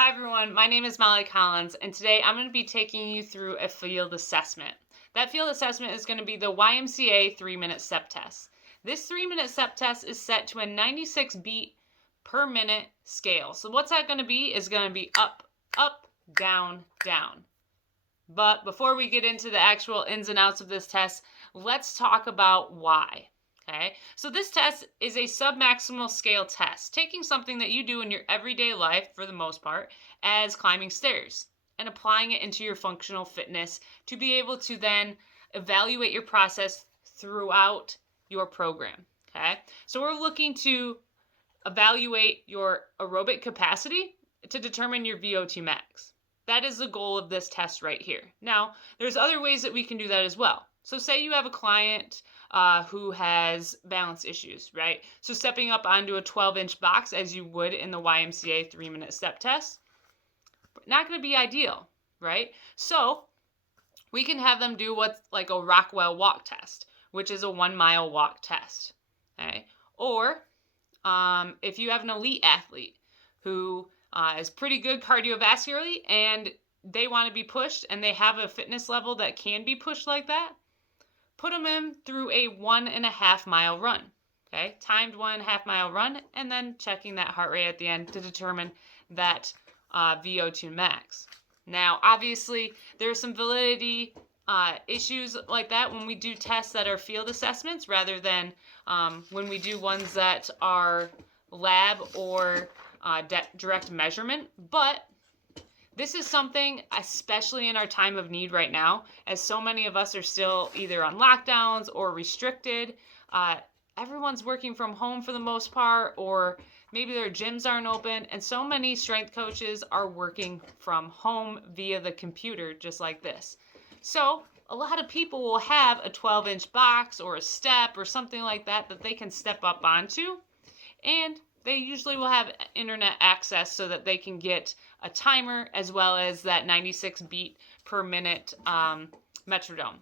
Hi everyone, my name is Molly Collins, and today I'm going to be taking you through a field assessment. That field assessment is going to be the YMCA 3-minute step test. This 3-minute step test is set to a 96 beat per minute scale. So what's that going to be is going to be up, up, down, down. But before we get into the actual ins and outs of this test, let's talk about why. Okay, so this test is a submaximal scale test, taking something that you do in your everyday life for the most part, as climbing stairs, and applying it into your functional fitness to be able to then evaluate your process throughout your program. Okay, so we're looking to evaluate your aerobic capacity to determine your VO2 max. That is the goal of this test right here. Now, there's other ways that we can do that as well. So say you have a client who has balance issues, right? So stepping up onto a 12-inch box as you would in the YMCA 3-minute step test, not going to be ideal, right? So we can have them do what's like a Rockwell walk test, which is a 1-mile walk test, okay? Or if you have an elite athlete who is pretty good cardiovascularly and they want to be pushed and they have a fitness level that can be pushed like that, put them in through a 1.5-mile run, okay? Timed 1.5-mile run, and then checking that heart rate at the end to determine that VO2 max. Now, obviously, there are some validity issues like that when we do tests that are field assessments rather than when we do ones that are lab or direct measurement. But this is something, especially in our time of need right now, as so many of us are still either on lockdowns or restricted. Everyone's working from home for the most part, or maybe their gyms aren't open, and so many strength coaches are working from home via the computer, just like this. So a lot of people will have a 12-inch box or a step or something like that that they can step up onto, and they usually will have internet access so that they can get a timer as well as that 96 beat per minute metronome.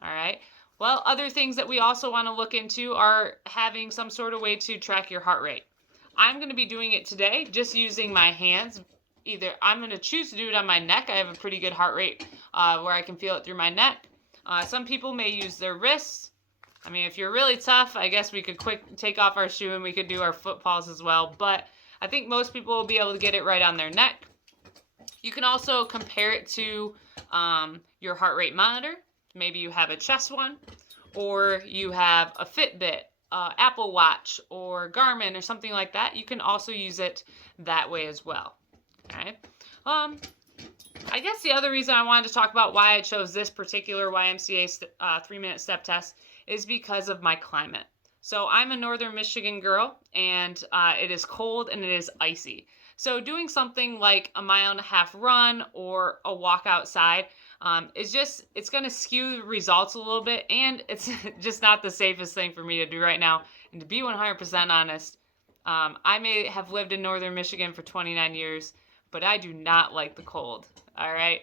All right. Well, other things that we also want to look into are having some sort of way to track your heart rate. I'm going to be doing it today just using my hands. Either I'm going to choose to do it on my neck. I have a pretty good heart rate where I can feel it through my neck. Some people may use their wrists. I mean, if you're really tough, I guess we could quick take off our shoe and we could do our foot pulse as well. But I think most people will be able to get it right on their neck. You can also compare it to your heart rate monitor. Maybe you have a chest one, or you have a Fitbit, Apple Watch, or Garmin, or something like that. You can also use it that way as well. Okay. I guess the other reason I wanted to talk about why I chose this particular YMCA 3-minute step test is because of my climate. So I'm a northern Michigan girl, and it is cold and it is icy. So doing something like a 1.5-mile run or a walk outside it's going to skew the results a little bit, and it's just not the safest thing for me to do right now. And to be 100% honest, I may have lived in northern Michigan for 29 years, but I do not like the cold. All right.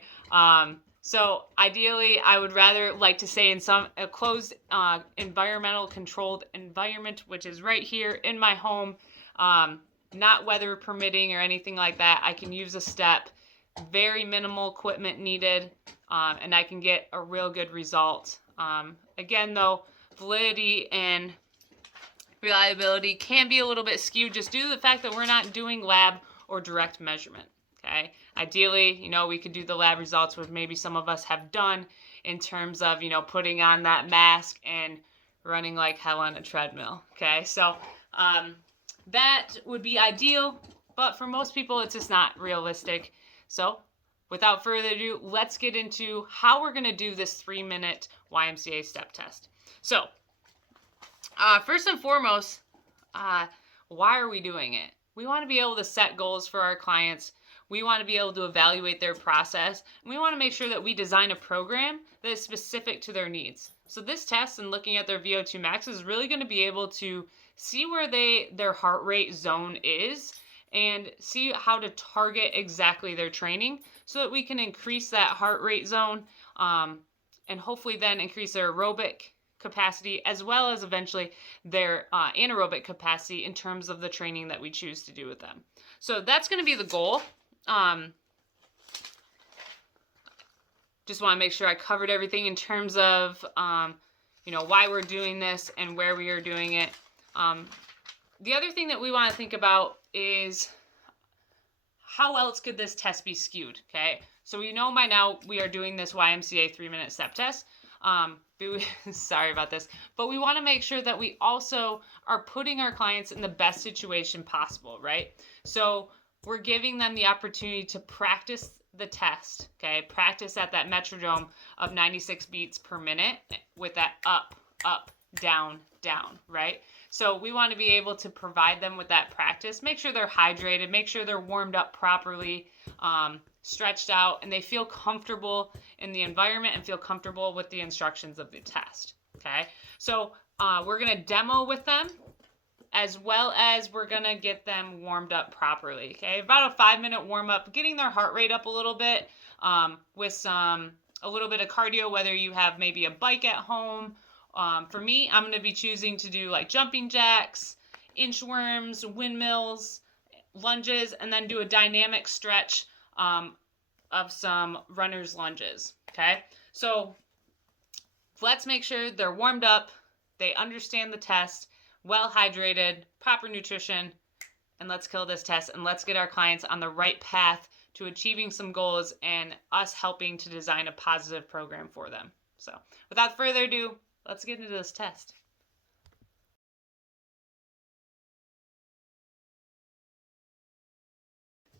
So ideally, I would rather like to stay in a closed, environmental controlled environment, which is right here in my home, not weather permitting or anything like that. I can use a step, very minimal equipment needed, and I can get a real good result. Again, though, validity and reliability can be a little bit skewed just due to the fact that we're not doing lab or direct measurement. Okay. Ideally, we could do the lab results, which maybe some of us have done in terms of, putting on that mask and running like hell on a treadmill. Okay. So, that would be ideal, but for most people, it's just not realistic. So without further ado, let's get into how we're going to do this 3-minute YMCA step test. So, first and foremost, why are we doing it? We want to be able to set goals for our clients. We want to be able to evaluate their process. And we want to make sure that we design a program that is specific to their needs. So this test and looking at their VO2 max is really going to be able to see where their heart rate zone is and see how to target exactly their training so that we can increase that heart rate zone and hopefully then increase their aerobic capacity as well as eventually their anaerobic capacity in terms of the training that we choose to do with them. So that's going to be the goal. just want to make sure I covered everything in terms of, why we're doing this and where we are doing it. The other thing that we want to think about is how else could this test be skewed, okay? So we know by now we are doing this YMCA 3-minute step test. Sorry about this, but we want to make sure that we also are putting our clients in the best situation possible, right? So we're giving them the opportunity to practice the test, okay? Practice at that metronome of 96 beats per minute with that up, up, down, down, right? So we want to be able to provide them with that practice, make sure they're hydrated, make sure they're warmed up properly, stretched out, and they feel comfortable in the environment and feel comfortable with the instructions of the test, okay? So we're going to demo with them, as well as we're going to get them warmed up properly, okay? About a 5-minute warm-up, getting their heart rate up a little bit with a little bit of cardio, whether you have maybe a bike at home. For me, I'm going to be choosing to do like jumping jacks, inchworms, windmills, lunges, and then do a dynamic stretch of some runners lunges, okay? So let's make sure they're warmed up, they understand the test, well hydrated, proper nutrition, and let's kill this test, and let's get our clients on the right path to achieving some goals and us helping to design a positive program for them. So without further ado, let's get into this test.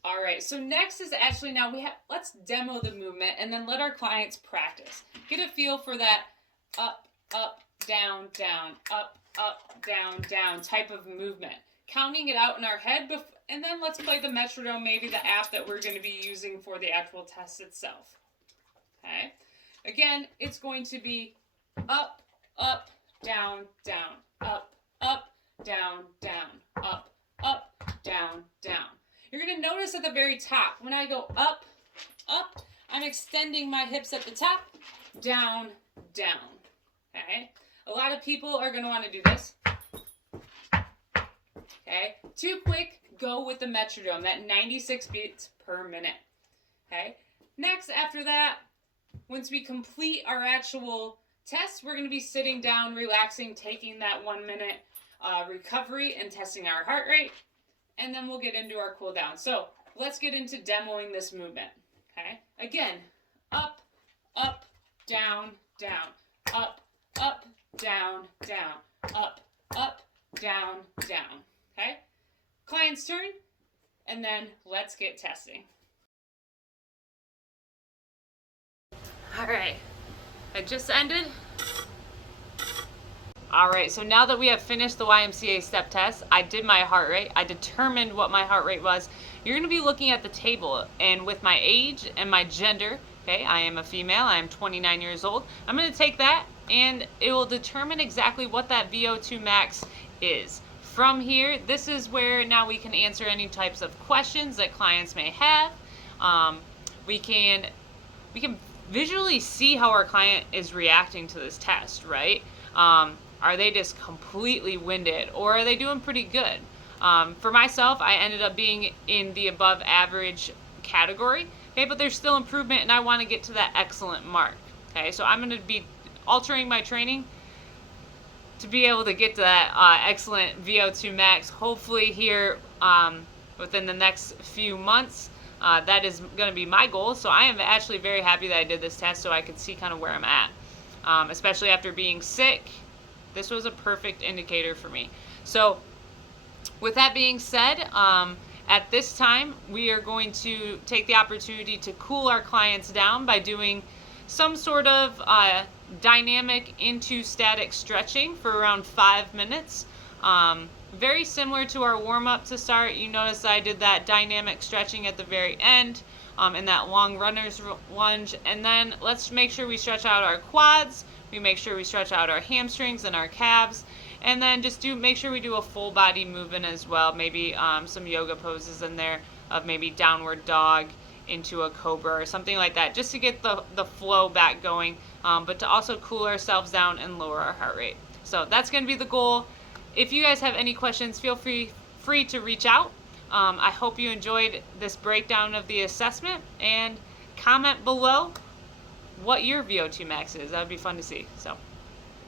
All right, so next is actually now let's demo the movement and then let our clients practice. Get a feel for that up, up, down, down, up, down, down type of movement. Counting it out in our head, and then let's play the metronome, maybe the app that we're going to be using for the actual test itself. Okay, again, it's going to be up, up, down, down, up, down, down, up, down, down. You're going to notice at the very top, when I go up, up, I'm extending my hips at the top, down, down. Okay? A lot of people are going to want to do this. Okay? Too quick, go with the metronome, that 96 beats per minute. Okay? Next, after that, once we complete our actual test, we're going to be sitting down, relaxing, taking that 1-minute recovery and testing our heart rate. And then we'll get into our cool down. So let's get into demoing this movement. Okay? Again, up, up, down, down, up, down, down, up, down, down. Okay? Client's turn, and then let's get testing. All right, I just ended. All right, so now that we have finished the YMCA step test, I did my heart rate. I determined what my heart rate was. You're going to be looking at the table, and with my age and my gender, okay, I am a female, I am 29 years old. I'm going to take that, and it will determine exactly what that VO2 max is. From here, this is where now we can answer any types of questions that clients may have. We can visually see how our client is reacting to this test, right? Are they just completely winded, or are they doing pretty good? For myself, I ended up being in the above average category, okay, but there's still improvement, and I want to get to that excellent mark, okay? So I'm going to be altering my training to be able to get to that excellent VO2 max, hopefully here within the next few months. That is going to be my goal, so I am actually very happy that I did this test so I could see kind of where I'm at, especially after being sick. This was a perfect indicator for me. So with that being said, at this time we are going to take the opportunity to cool our clients down by doing some sort of dynamic into static stretching for around 5 minutes. Very similar to our warm-up to start. You notice I did that dynamic stretching at the very end in that long runner's lunge. And then let's make sure we stretch out our quads. We make sure we stretch out our hamstrings and our calves. And then just make sure we do a full body movement as well. Maybe some yoga poses in there of maybe downward dog into a cobra or something like that, just to get the flow back going, but to also cool ourselves down and lower our heart rate. So that's going to be the goal. If you guys have any questions, feel free to reach out. I hope you enjoyed this breakdown of the assessment, and comment below what your VO2 max is. That would be fun to see. So